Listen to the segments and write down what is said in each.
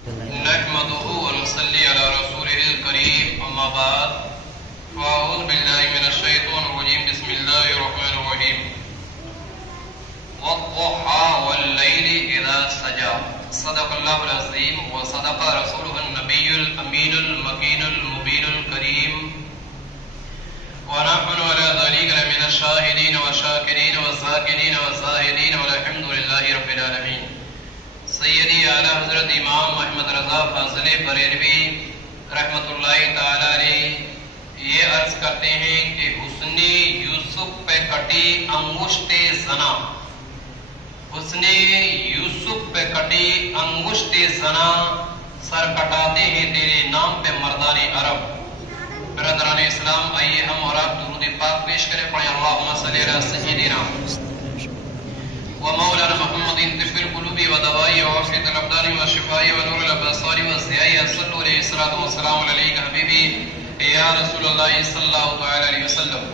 نحمده ونصلي على رسوله الكريم اما بعد فاعوذ بالله من الشيطان الرجيم بسم الله الرحمن الرحيم والضحى والليل اذا سجى صدق الله العظيم وصدق رسوله النبي الامين المكين المبين الكريم ونحن على ذلك من الشاهدين والشاكرين والذاكرين والزاهدين والحمد لله رب العالمين. سیدی اعلی حضرت امام محمد رضا فاضل بریلوی رحمۃ اللہ تعالی علیہ یہ عرض کرتے ہیں کہ حسن یوسف پہ کٹی انگشت زنا، حسن یوسف پہ کٹی انگشت زنا، سر کٹاتے ہیں تیرے نام پہ مردان عرب. برادران اسلام آئیے ہم اور آپ درود پاک پیش کریں، پڑھیں اللہم صلی علی سیدنا ومولانا محمد طب القلوب ودوائی وعافیت الابدان وشفائی ونور الابصار وضیائی صلو علیہ الصلاۃ والسلام علیک حبیبی یا رسول اللہ صلی اللہ تعالی علیہ وسلم.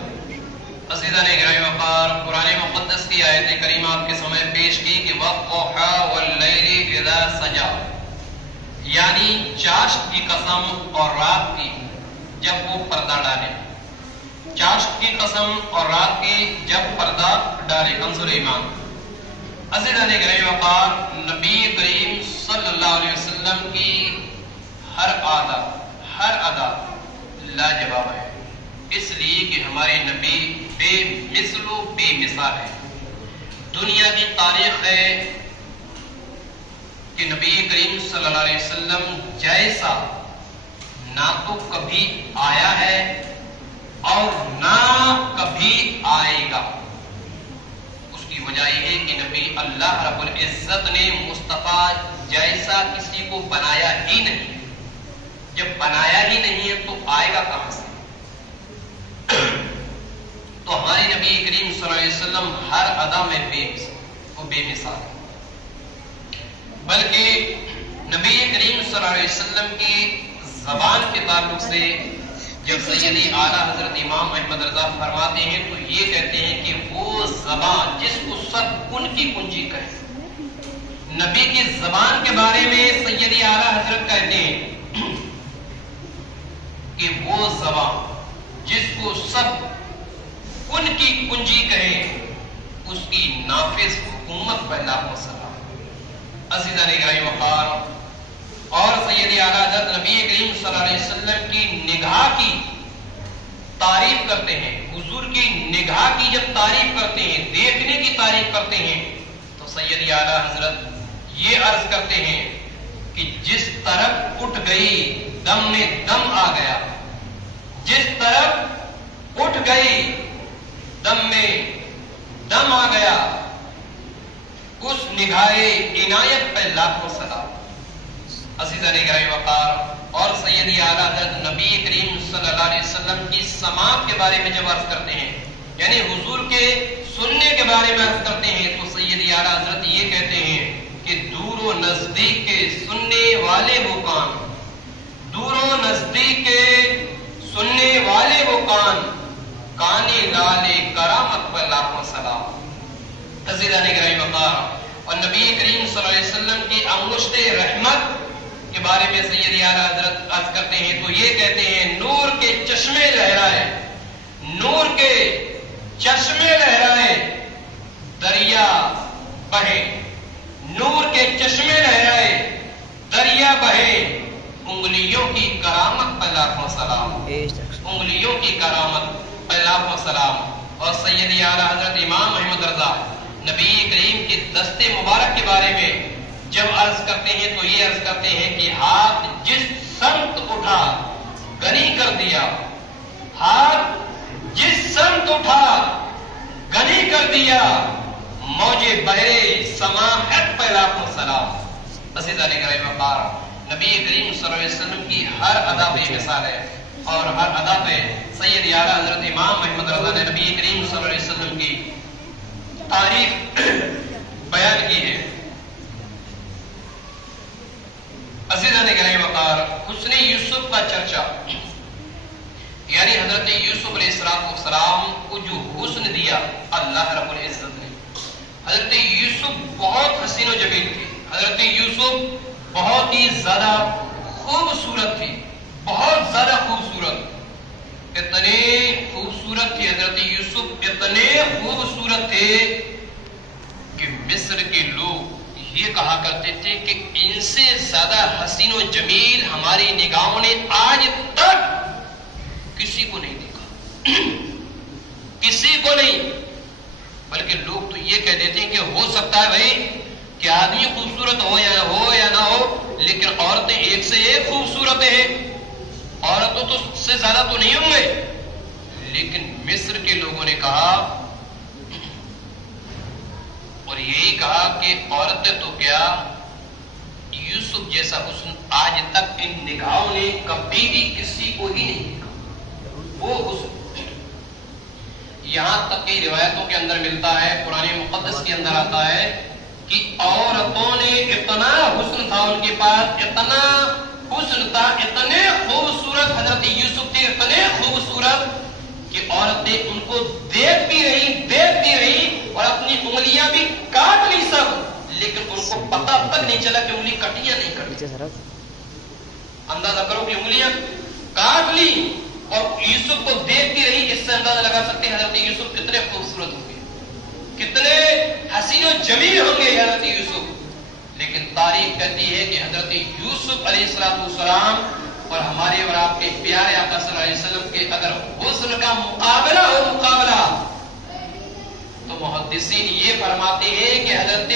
عزیزان گرامی وقار، قرآن مقدس کی آیت کریمہ آپ کے سامنے پیش کی کہ والضحی واللیل اذا سجا، یعنی چاشت کی قسم اور رات کی جب وہ پردہ ڈالے، چاشت کی قسم اور رات کی جب پردہ ڈالے. کنزل ایمان. عزیزان گرامی وقار، نبی کریم صلی اللہ علیہ وسلم کی ہر ادا لاجواب ہے، اس لیے کہ ہمارے نبی بے مثل و بے مثال ہے. دنیا کی تاریخ ہے کہ نبی کریم صلی اللہ علیہ وسلم جیسا نہ تو کبھی آیا ہے اور نہ کبھی آئے گا. وجہ یہ ہے کہ نبی اللہ رب العزت نے مصطفیٰ جیسا کسی کو بنایا ہی نہیں. جب بنایا ہی نہیں ہے تو آئے گا کہاں سے؟ تو ہمارے نبی کریم صلی اللہ علیہ وسلم ہر ادا میں بے مثال ہے. بلکہ نبی کریم صلی اللہ علیہ وسلم کی زبان کے تعلق سے جب سیدی اعلیٰ حضرت امام محمد رضا فرماتے ہیں تو یہ کہتے ہیں کہ وہ زبان جس کو سب کن کی کنجی کہے. نبی کی زبان کے بارے میں سیدی اعلیٰ حضرت کہتے ہیں کہ وہ زبان جس کو سب کن کی کنجی کہے اس کی نافذ حکومت پہ لاکھوں سلام. عزیزان گرامی وقار، اور سیدی اعلیٰ حضرت نبی کریم صلی اللہ علیہ وسلم کی نگاہ کی تعریف کرتے ہیں. حضور کی نگاہ کی جب تعریف کرتے ہیں، دیکھنے کی تعریف کرتے ہیں، تو سیدی اعلیٰ حضرت یہ عرض کرتے ہیں کہ جس طرف اٹھ گئی دم میں دم آ گیا، جس طرف اٹھ گئی دم میں دم آ گیا، اس نگاہ عنایت پہ لاکھوں سلام. عزیزان گرامی وقار، اور سیدی اعلیٰ حضرت نبی کریم صلی اللہ علیہ وسلم کی سماعت کے بارے میں جب عرض کرتے ہیں، یعنی حضور کے سننے کے بارے میں عرض کرتے ہیں، تو سیدی اعلیٰ حضرت یہ کہتے ہیں کہ دور و نزدیک کے سننے والے وہ کان، دور و نزدیک کے سننے والے وہ کان، کانے لالے کرامت پر لاکھوں سلام. عزیزان گرامی وقار، اور نبی کریم صلی اللہ علیہ وسلم کی انگشت رحمت کے بارے میں سیدی اعلیٰ حضرت عرض کرتے ہیں تو یہ کہتے ہیں نور کے چشمے لہرائے، نور کے چشمے لہرائے دریا بہے، نور کے چشمے لہرائے دریا بہے، انگلیوں کی کرامت پہ لاکھوں سلام، انگلیوں کی کرامت پہ لاکھوں سلام. اور سیدی اعلیٰ حضرت امام محمد رضا نبی کریم کے دست مبارک کے بارے میں جب عرض کرتے ہیں تو یہ عرض کرتے ہیں کہ ہاتھ جس سمت اٹھا غنی کر دیا، ہاتھ جس سمت اٹھا غنی کر دیا، موجے بہرے سماحت پہ لاکھوں سلام. عزیزان گرامی وقار، نبی کریم صلی اللہ علیہ وسلم کی ہر ادا بے مثال ہے، اور ہر ادا پہ سیدی اعلیٰ حضرت امام محمد رضا نے نبی کریم صلی اللہ علیہ وسلم کی تعریف بیان کی ہے. عزیزان گرامی وقار، حسن یوسف کا چرچا، یعنی حضرت یوسف علیہ السلام کو جو حسن دیا اللہ رب العزت نے. حضرت یوسف بہت حسین و جمیل تھے، حضرت یوسف بہت ہی زیادہ خوبصورت تھی، بہت زیادہ خوبصورت، اتنے خوبصورت تھے حضرت یوسف، اتنے خوبصورت تھے کہ مصر کے لوگ یہ کہا کرتے تھے کہ ان سے زیادہ حسین و جمیل ہماری نگاہوں نے آج تک کسی کو نہیں دیکھا، کسی کو نہیں۔ بلکہ لوگ تو یہ کہہ دیتے ہیں کہ ہو سکتا ہے بھائی کہ آدمی خوبصورت ہو یا نہ ہو، لیکن عورتیں ایک سے ایک خوبصورت ہیں، عورتوں تو سے زیادہ تو نہیں ہوں گے۔ لیکن مصر کے لوگوں نے کہا اور یہی کہا کہ عورتیں تو کیا، یوسف جیسا حسن آج تک ان نگاہوں نے کبھی بھی کسی کو ہی نہیں دیکھا، وہ حسن۔ یہاں تک کہ روایتوں کے اندر ملتا ہے، قرآن مقدس کے اندر آتا ہے کہ عورتوں نے اتنا حسن تھا ان کے پاس، اتنا حسن تھا، اتنے خوبصورت حضرت یوسف تھے، اتنے خوبصورت کہ عورتیں ان کو دیکھتی رہی اور اپنی انگلیاں بھی کاٹ لی سب، لیکن ان کو پتہ تک نہیں چلا کہ انگلی کٹی یا نہیں کٹی۔ اندازہ کرو کہ انگلیاں کاٹ لی اور یوسف کو دیکھتی رہی، اس سے اندازہ لگا سکتے ہیں حضرت یوسف کتنے خوبصورت ہوں گے، کتنے حسین و جمیل ہوں گے حضرت یوسف۔ لیکن تاریخ کہتی ہے کہ حضرت یوسف علیہ السلام اور ہمارے اور آپ کے پیارے آقا صلی اللہ علیہ وسلم کے اگر حسن کا مقابلہ تو محدثین یہ فرماتے ہیں کہ حضرت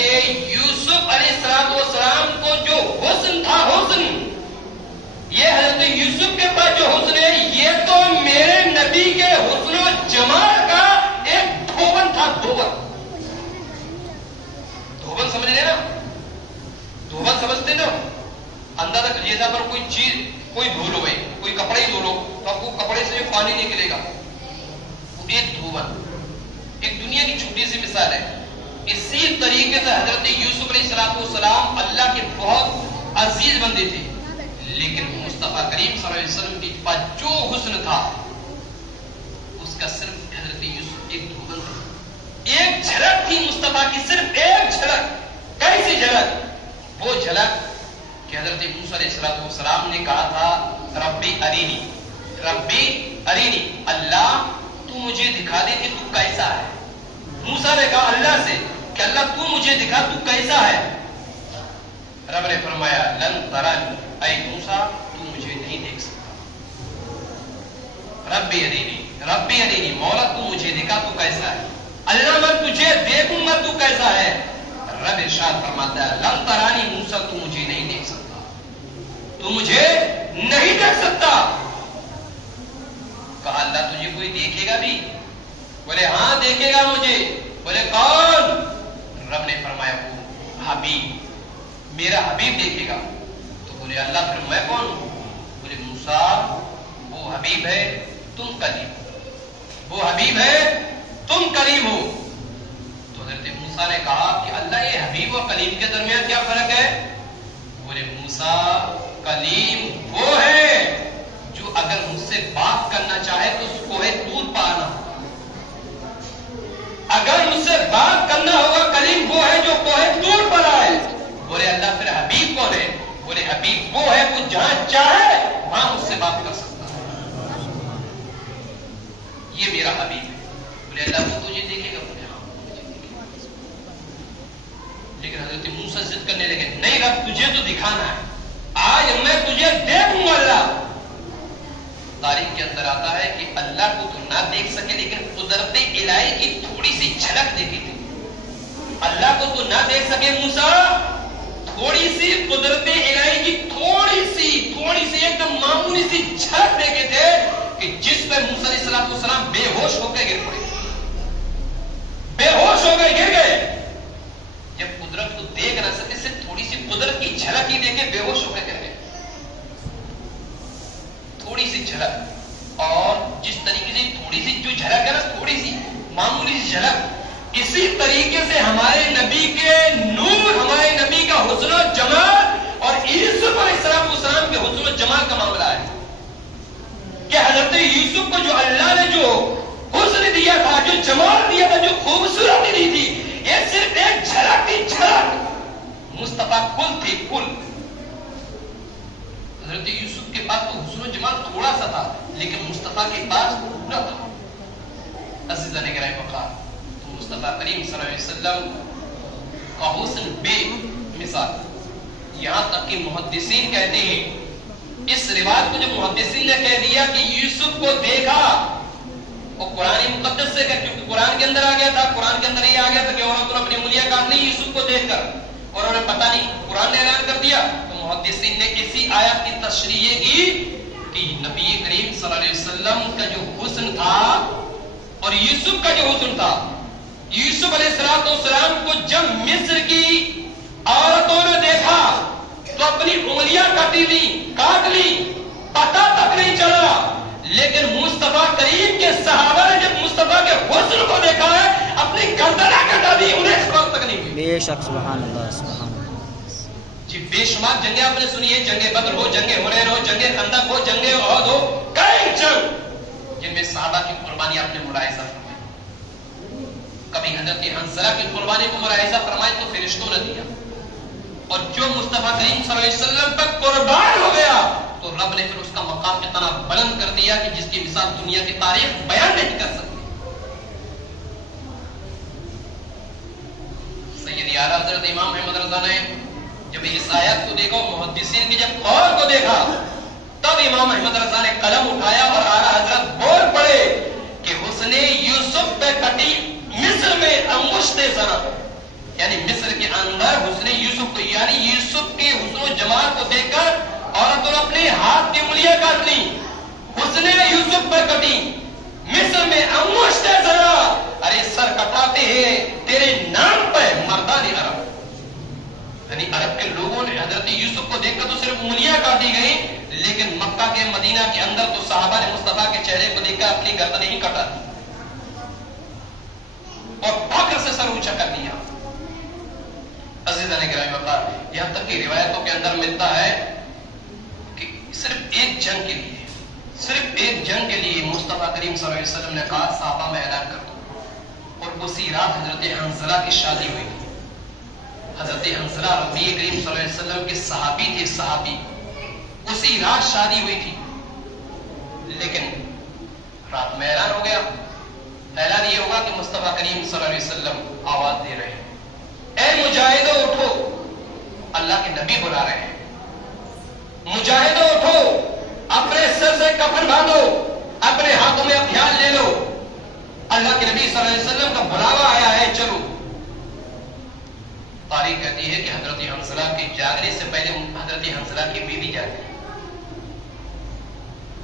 یوسف علیہ السلام کو جو حسن تھا، حسن یہ حضرت یوسف کے پاس جو حسن ہے، یہ تو میرے نبی کے حسن و جمال کا ایک دھوبن تھا، دھوبن سمجھ رہے نا، دھوبن سمجھتے نا، اندازہ کریے جہاں پر کوئی چیز کوئی دھو لو بھائی، کوئی کپڑے ہی دھو لو تو آپ کو کپڑے سے جو پانی نکلے گا وہ ایک دھوبن، ایک دنیا کی چھوٹی سی مثال ہے۔ اسی طریقے سے حضرت یوسف علیہ السلام اللہ کے بہت عزیز بندے تھے، لیکن مصطفیٰ کریم صلی اللہ علیہ وسلم کے پاس جو حسن تھا اس کا صرف حضرت یوسف ایک دھوبن تھا، ایک جھلک تھی مصطفیٰ کی، صرف ایک جھلک۔ کیسی جھلک؟ وہ جھلک کہ حضرت موسیٰ علیہ السلام نے کہا تھا ربی ارینی، اللہ تو مجھے دکھا دے کہ تو کیسا ہے۔ موسیٰ نے کہا اللہ سے کہ اللہ تو مجھے دکھا تو کیسا ہے۔ رب نے فرمایا لن ترانی، اے موسیٰ تو مجھے نہیں دیکھ سکتا۔ ربی ارینی، مولا تو مجھے دکھا تو کیسا ہے۔ اللہ میں تجھے دیکھوں گا تو کیسا ہے۔ رب ارشاد فرماتا ہے لن ترانی، موسیٰ تو مجھے نہیں دیکھ سکتا، تو مجھے نہیں دیکھ سکتا۔ کہا اللہ تجھے کوئی دیکھے گا بھی؟ بولے ہاں دیکھے گا مجھے۔ بولے کون؟ رب نے فرمایا وہ حبیب، میرا حبیب دیکھے گا۔ تو بولے اللہ پھر میں کون ہوں؟ بولے موسیٰ وہ حبیب ہے تم کلیم ہو، وہ حبیب ہے تم کلیم ہو۔ تو حضرت موسیٰ نے کہا کہ اللہ یہ حبیب اور کلیم کے درمیان کیا فرق ہے؟ بولے موسیٰ کلیم وہ ہے جو اگر مجھ سے بات کرنا چاہے تو اس کوہ طور پر آنا، اگر مجھ سے بات کرنا ہوگا کلیم وہ ہے جو کوہ طور پر آئے۔ بولے اللہ پھر حبیب کون ہے؟ بولے حبیب وہ ہے وہ جہاں چاہے وہاں مجھ سے بات کر سکتا ہے، یہ میرا حبیب ہے۔ بولے اللہ وہ تجھے دیکھے گا؟ بولے ہاں مجھے دیکھے گا۔ لیکن حضرت موسیٰ ضد کرنے لگے نہیں رب تجھے تو دکھانا ہے، آج میں تجھے دیکھوں گا۔ اللہ تاریخ کے اندر آتا ہے کہ اللہ کو تو نہ دیکھ سکے لیکن قدرت الہی کی تھوڑی سی جھلک دیکھی تھی۔ اللہ کو تو نہ دیکھ سکے موسیٰ، تھوڑی سی قدرت الہی کی تھوڑی سی ایک دم معمولی سی جھلک دیکھے تھے کہ جس پہ موسیٰ علیہ السلام بے ہوش ہو کے گر پڑے، بے ہوش ہو گئے، گر گئے۔ جب قدرت کو دیکھ نہ سکے صرف تھوڑی سی قدرت کی جھلک ہی دیکھے بے ہوش ہو کے گر گئے، تھوڑی سی جھلک۔ اور جس طریقے سے تھوڑی سی جو جھلک ہے نا، تھوڑی سی معمولی سی جھلک، اسی طریقے سے ہمارے نبی کے نور، ہمارے نبی کا حسن و جمال اور یوسف علیہ السلام کے حسن و جمال کا معاملہ ہے کہ حضرت یوسف کو جو اللہ نے جو حسن دیا تھا، جو جمال دیا تھا، جو خوبصورتی دی تھی، یہ صرف ایک جھلک تھی، جھلک۔ مصطفیٰ کل تھی، کل حضرت یوسف کے پاس تو حسن و جمال تھوڑا سا تھا، لیکن مصطفیٰ کے پاس پورا تھا۔ عزیزان گرامی وقار، تو مصطفیٰ کریم صلی اللہ علیہ وسلم کا حسن بے مثال، یہاں تک کہ محدثین کہتے ہیں، اس روایت کو جو محدثین نے کہہ دیا کہ یوسف کو دیکھا، وہ قرآن مقدس سے کہا، کیونکہ قرآن کے اندر آ گیا تھا، قرآن کے اندر یہ آ گیا تھا کہ عورتوں نے اپنی انگلیاں کاٹ لی یوسف کو دیکھ کر، اور انہیں پتہ نہیں، قرآن نے اعلان کر دیا، تو محدثین نے اسی آیت کی تشریح کی کہ نبی کریم صلی اللہ علیہ وسلم کا جو حسن تھا اور یوسف کا جو حسن تھا، یوسف علیہ السلام کو جب مصر کی عورتوں نے دیکھا تو اپنی انگلیاں کاٹ لی، پتہ تک نہیں چلا، لیکن مصطفیٰ کریم کے صحابہ نے جب مصطفیٰ کے حسن کو دیکھا ہے اپنی گردنیں کٹا دی، انہیں اس وقت تک نہیں ہوئی۔ بے شک، سبحان اللہ، سبحان اللہ۔ جی بے شمار جنگیں آپ نے سنی ہے، جنگ بدر ہو، جنگ حنین ہو، جنگ خندق ہو، جنگ احد ہو، کئی جنگ جن میں صحابہ کی قربانی آپ نے ملاحظہ فرمائی۔ کبھی حضرت حنظلہ کی قربانی کو ملاحظہ فرمائے تو فرشتوں نے دیا، اور جو مصطفیٰ کریم صلی اللہ علیہ وسلم پر قربان ہو گیا تو رب نے پھر اس کا مقام اتنا بلند کر دیا کہ جس کی مثال دنیا کی تاریخ بیان نہیں کر سکتی۔ سید اعلیٰ حضرت امام احمد رضا نے جب اس آیت کو دیکھا، محدثین کی جب قول کو دیکھا، تب امام احمد رضا نے قلم اٹھایا اور اعلیٰ حضرت بول پڑے کہ حسن یوسف پہ کٹی مصر میں انگشت زنا، یعنی مصر کے اندر حسن یوسف کو، یعنی یوسف کے حسن و جمال کو دیکھ کر عورتوں نے اپنے ہاتھ کی انگلیاں کاٹ لی، حسن یوسف پر کٹی مصر میں انگشت زنا، ارے سر کٹاتے ہیں تیرے نام پہ مردان عرب، یعنی عرب کے لوگوں نے حضرت یوسف کو دیکھ کر تو صرف انگلیاں کاٹی گئیں، لیکن مکہ کے مدینہ کے اندر تو صحابہ نے مصطفیٰ کے چہرے کو دیکھ کر اپنی گردن ہی کٹا دی اور فخر سے سر اونچا کر دیا۔ عزیزان گرامی وقار، یہاں تک کہ روایتوں کے اندر ملتا ہے کہ صرف ایک جنگ کے لیے مصطفیٰ کریم صلی اللہ علیہ وسلم نے کہا صحابہ میں اعلان کر دو، اور اسی رات حضرت حنظلہ کی شادی ہوئی تھی۔ حضرت حنظلہ نبی کریم صلی اللہ علیہ وسلم کے صحابی تھے، اسی رات شادی ہوئی تھی، لیکن رات میں اعلان ہو گیا، اعلان یہ ہوگا کہ مصطفیٰ کریم صلی اللہ علیہ وسلم آواز دے رہے ہیں، اے مجاہدوں اٹھو، اللہ کے نبی بلا رہے ہیں، مجاہدوں اٹھو، اپنے سر سے کفن باندھو، اپنے ہاتھوں میں ہتھیار لے لو، اللہ کے نبی صلی اللہ علیہ وسلم کا بلاوا آیا ہے، چلو۔ تاریخ کہتی ہے کہ حضرت حنظلہ کے جاگنے سے پہلے حضرت حنظلہ کی بیوی جاگی،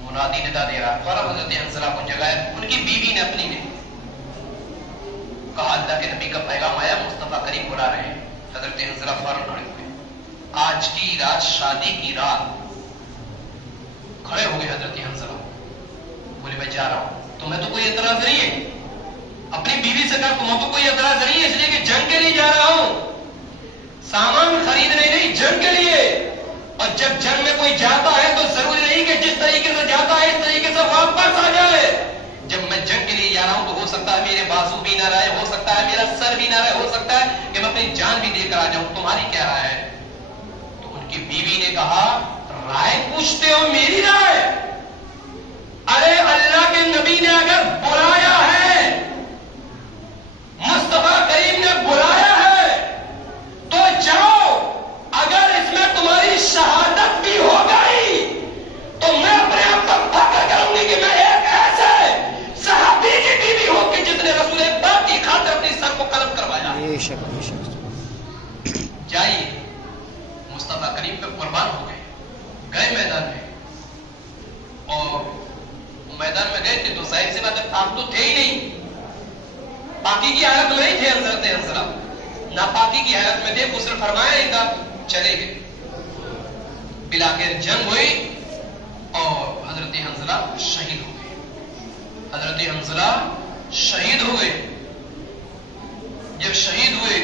منادی ندا دے رہا، فوراً حضرت حنظلہ کو جگایا، ان کی بیوی نے اپنی نے کہا اللہ کے نبی کا پیغام آیا، مصطفیٰ کریم بلا رہے ہیں۔ حضرت حنظلہ فوراً کھڑے ہوئے، آج کی رات شادی کی رات، کھڑے ہو گئے حضرت حنظلہ، بولے میں جا رہا ہوں، تمہیں تو کوئی اعتراض نہیں ہے؟ اپنی بیوی سے کہا تمہیں تو کوئی اعتراض نہیں ہے، اس لیے کہ جنگ کے لیے جا رہا ہوں، سامان خریدنے نہیں، جنگ کے لیے، اور جب جنگ میں کوئی جاتا ہے تو ضروری نہیں کہ جس طریقے سے جاتا ہے اس طریقے سے واپس آ جائے۔ جب میں جنگ کے لیے جا رہا ہوں تو ہو سکتا ہے میرے بازو بھی نہ رہے، ہو سکتا ہے میرا سر بھی نہ رہے، ہو سکتا ہے کہ میں اپنی جان بھی دے کر آ جاؤں، تمہاری کیا رائے ہے؟ تو ان کی بیوی نے کہا رائے پوچھتے ہو میری رائے؟ ارے اللہ کے نبی نے اگر بلایا ہے، مصطفیٰ کریم نے بلایا ہے تو جاؤ، اگر اس میں تمہاری شہادت بھی ہو گئی تو میں اپنے آپ کو فخر کروں گی کہ میں ایک ایسے صحابی کی بیوی ہوں کہ جس نے رسول پاک کی خاطر اپنی سر کو قلم کروایا۔ بے شک۔ جائیے، مصطفیٰ کریم پہ قربان ہو گئے میدان میں، اور میدان میں گئے تھے تو ظاہر سی بات ہے آپ تو تھے ہی نہیں، پاکی کی حالت میں نہیں تھے حضرت حنظلہ، ناپاکی کی حالت میں تھے، غسل فرمایا نہیں تھا، چلے گئے، بلاخر جنگ ہوئی اور حضرت حنظلہ شہید ہو گئے، حضرت حنظلہ شہید ہو گئے۔ جب شہید ہوئے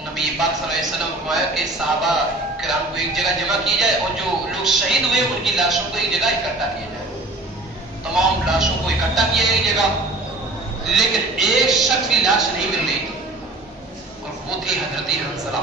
نبی پاک صلی اللہ علیہ وسلم فرمایا کہ صحابہ کرام کو ایک جگہ جمع کی جائے اور جو لوگ شہید ہوئے ان کی لاشوں کو ایک جگہ اکٹھا کیا جائے، تمام لاشوں کو اکٹھا کیا ایک جگہ، لیکن ایک شخص کی لاش نہیں مل رہی تھی، اور وہ تھی حضرت حنظلہ۔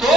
2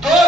2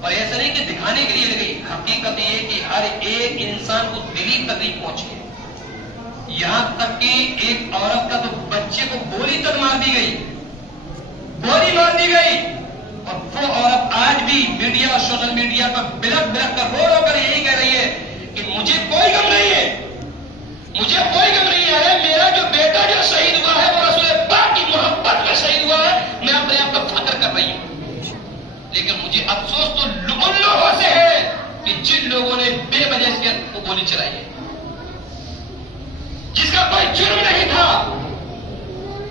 اور ایسا نہیں کہ دکھانے کے لیے لگی، حقیقت یہ کہ ہر ایک انسان کو دلی تکلیف پہنچی ہے، یہاں تک کہ ایک عورت کا تو بچے کو گولی تک مار دی گئی، گولی مار دی گئی، اور وہ عورت آج بھی میڈیا اور سوشل میڈیا پر بلک بلک کر رو رو کر یہی کہہ رہی ہے کہ مجھے کوئی غم نہیں ہے، مجھے کوئی غم نہیں ہے، میرا جو بیٹا جو شہید ہوا ہے وہ رسول پاک کی محبت میں شہید ہوا ہے، میں اپنے آپ کا فخر کر رہی ہوں۔ لیکن مجھے افسوس تو ان لوگوں سے ہے کہ جن لوگوں نے بے وجہ اس کے کو گولی چلائی ہے، جس کا کوئی جرم نہیں تھا۔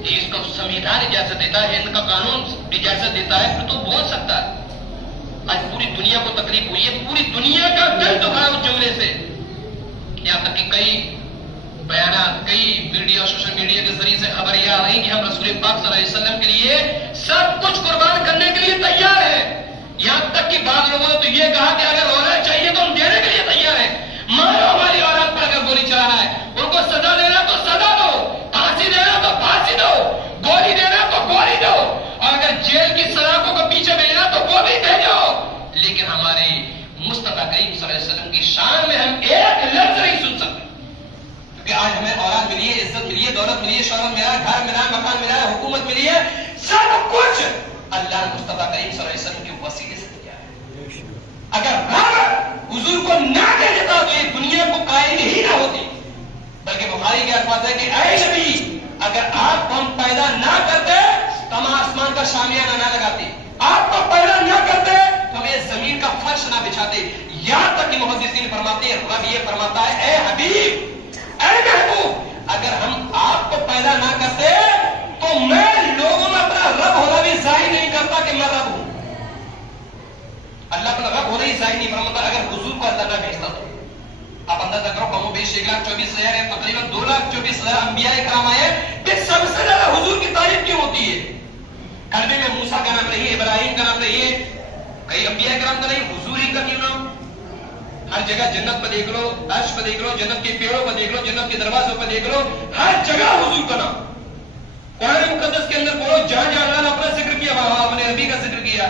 اس کو سمویدھان اجازت دیتا ہے، ہند کا قانون اجازت دیتا ہے، پھر تو بول سکتا ہے۔ آج پوری دنیا کو تکلیف ہوئی ہے، پوری دنیا کا دل دکھا ہے اس جملے سے، یہاں تک کہ کئی بیانات، کئی میڈیا اور سوشل میڈیا کے ذریعے سے خبر یہ آ رہی کہ ہم رسول پاک صلی اللہ علیہ وسلم کے لیے سب کچھ قربان کرنے کے لیے تیار ہیں۔ یہاں تک کہ بعض لوگوں نے تو یہ کہا کہ اگر ہونا چاہیے تو ہم دینے کے لیے تیار ہیں، مارو ہماری اولاد پر اگر گولی چلانا ہے، ان کو سزا دینا تو سزا دو، پھانسی دینا تو پھانسی دو، گولی دینا تو گولی دو، اور اگر جیل کی سلاخوں کو پیچھے بھیجنا تو وہ بھی بھیجو، لیکن ہمارے مصطفیٰ کریم صلی اللہ علیہ وسلم کی شان میں ہم ایک لفظ نہیں سن سکتے، کیونکہ آج ہمیں اولاد ملی ہے، عزت ملی ہے، دولت ملی ہے، شہرت ملا ہے، گھر ملا ہے، مکان ملا ہے، حکومت ملی ہے، سب کچھ اللہ مصطفیٰ کریم صلی اللہ علیہ وسلم کے وسیلے سے دیا ہے۔ اگر رب حضور کو نہ دے دیتا تو یہ دنیا کو قائم ہی نہ ہوتی، بلکہ بخاری کے الفاظ ہے کہ اے نبی اگر آپ کو ہم پیدا نہ کرتے تو ہم آسمان کا شامیانہ نہ لگاتے، آپ کو پیدا نہ کرتے تو ہمیں زمین کا فرش نہ بچھاتے۔ یہاں تک کہ محدثین فرماتے ہیں، رب یہ فرماتا ہے اے حبیب، اے محبوب، اگر ہم آپ کو پیدا نہ کرتے تو میں لوگوں میں اپنا رب ہونا بھی ظاہر نہیں کرتا کہ میں رب ہوں۔ اللہ اپنا رب ہونا ہی ظاہر نہیں فرماتا اگر حضور کو اللہ نہ بھیجتا تو۔ آپ اندازہ کرو کم و بیش 1,24,000 یا تقریباً 2,24,000 انبیاء کرام آئے، پھر سب سے زیادہ حضور کی تعریف کیوں ہوتی ہے؟ کلمے میں موسیٰ کا نام رہی ہے، ابراہیم کا نام رہی ہے، کئی انبیاء کرام کا نہیں، حضور ہی کا کیوں نام؟ ہر جگہ جنت پہ دیکھ لو، عرش پہ دیکھ لو، جنت کے پیڑوں پہ دیکھ لو، جنت کے دروازوں پہ دیکھ لو، ہر جگہ حضور کا نام۔ قرآن مقدس کے اندر پڑھو، جہاں جہاں اللہ نے اپنا ذکر کیا وہاں اپنے نبی کا ذکر کیا۔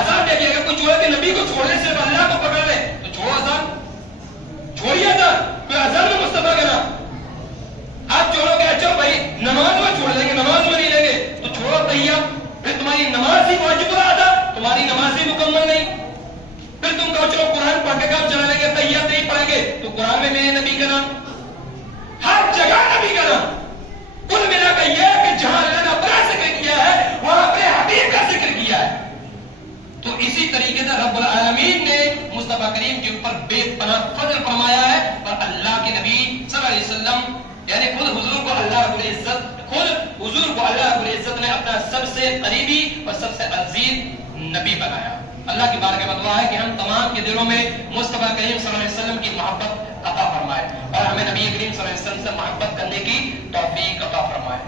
آزاد ہے کہ اگر کوئی چھوڑے کہ نبی کو چھوڑنے سے اللہ کو پکڑ لے تو چھوڑو آزاد، چھوڑیے آزاد، کوئی آزاد میں مصطفیٰ کا نام۔ آپ چھوڑو کہ اچھا بھائی نماز میں چھوڑ لیں گے، نماز میں نہیں لیں گے تو چھوڑو تحیہ، پھر تمہاری نماز ہی واجب ادا، تمہاری نماز ہی مکمل نہیں۔ پھر تم کہو چلو قرآن پڑھ کے کام چلا لیں گے، تحیات نہیں پڑھیں گے تو قرآن میں میرے نبی کا نام، ہر جگہ نبی کا نام۔ کل ملا کر یہ ہے کہ جہاں اللہ نے اپنا ذکر کیا ہے وہاں اپنے حبیب کا ذکر کیا ہے۔ تو اسی طریقے سے رب العالمین نے مصطفیٰ کریم کے اوپر بے پناہ فضل فرمایا ہے، اور اللہ کے نبی صلی اللہ علیہ وسلم یعنی خود حضور کو اللہ رب العزت نے اپنا سب سے قریبی اور سب سے عزیز نبی بنایا۔ اللہ کی بارگاہ میں دعا ہے کہ ہم تمام کے دلوں میں مصطفیٰ کریم صلی اللہ علیہ وسلم کی محبت عطا فرمائے، اور ہمیں نبی کریم صلی اللہ علیہ وسلم سے محبت کرنے کی توفیق عطا فرمائے۔